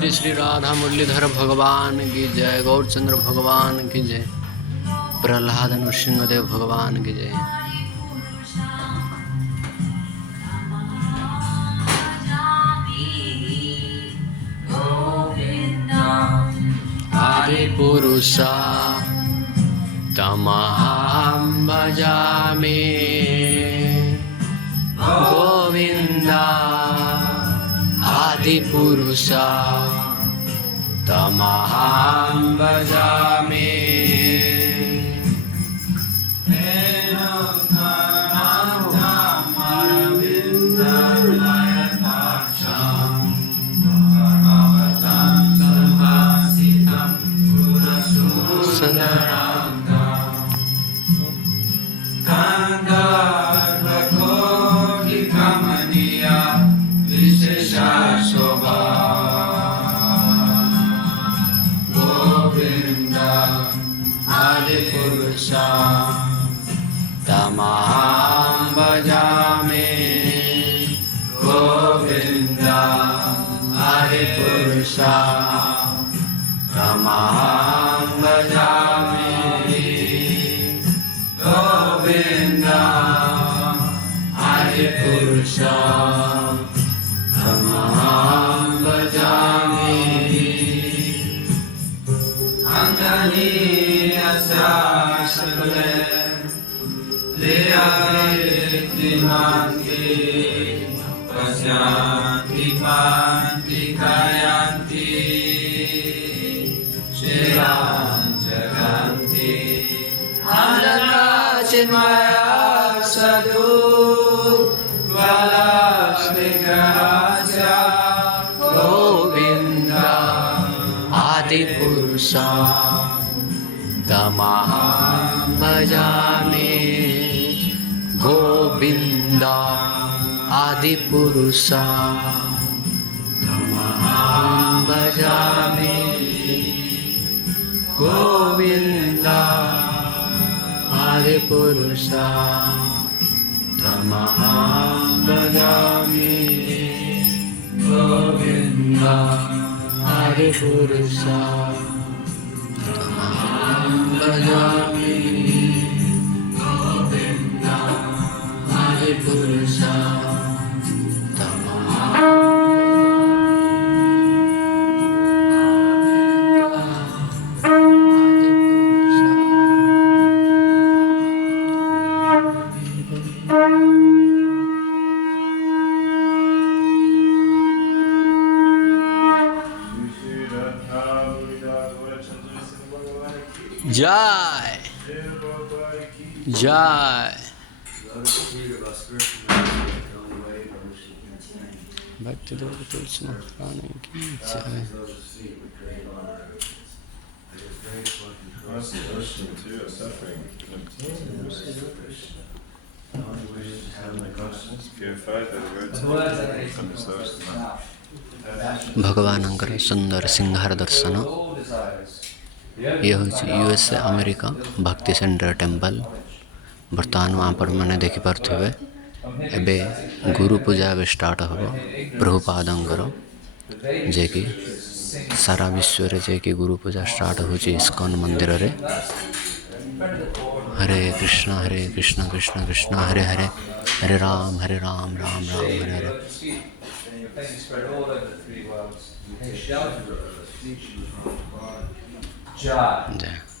श्री श्री राधा मुरलीधर भगवान की जय, गौरचंद्र भगवान की जय, प्रहलाद नृसिंहदेव भगवान की जय। आदि पुरुषा तमहं भजामि गोविंदा, आदि पुरुषा तमहं भजामि। तमहं भजामि गोविंदा, आदि पुरुषा तमहं भजामि गोविंदा, आदि पुरुषा तमहं भजामि। पश्यांति पांति कायांति जगन्ति अनन्ता चिन्मया सदु बालाविग्रहास्य गोविंदा, आदि पुरुषा तमहं भजामि गोविंदा, आदि पुरुषा तमहं भजामि गोविंदा, आदि पुरुषा तमहं भजामि गोविंदा, आदि पुरुषा तमहं भजामि गोविंदा, आदि पुरुषा जय जय। भक्ति देव तुलसी महारानी की जय। भगवानଙ୍କର ସୁନ୍ଦର ସିଂହାର ଦର୍ଶନ। ये हूँ यूएसए अमेरिका भक्ति सेंटर टेम्पल। बर्तमान आपने देखिपे एबे गुरु पूजा ए स्टार्ट हम प्रभुपादंकर जे कि सारा विश्व रे जे कि गुरु पूजा स्टार्ट हो इस्कॉन मंदिर रे। हरे कृष्ण कृष्ण कृष्ण हरे हरे, हरे राम राम राम हरे हरे। जय।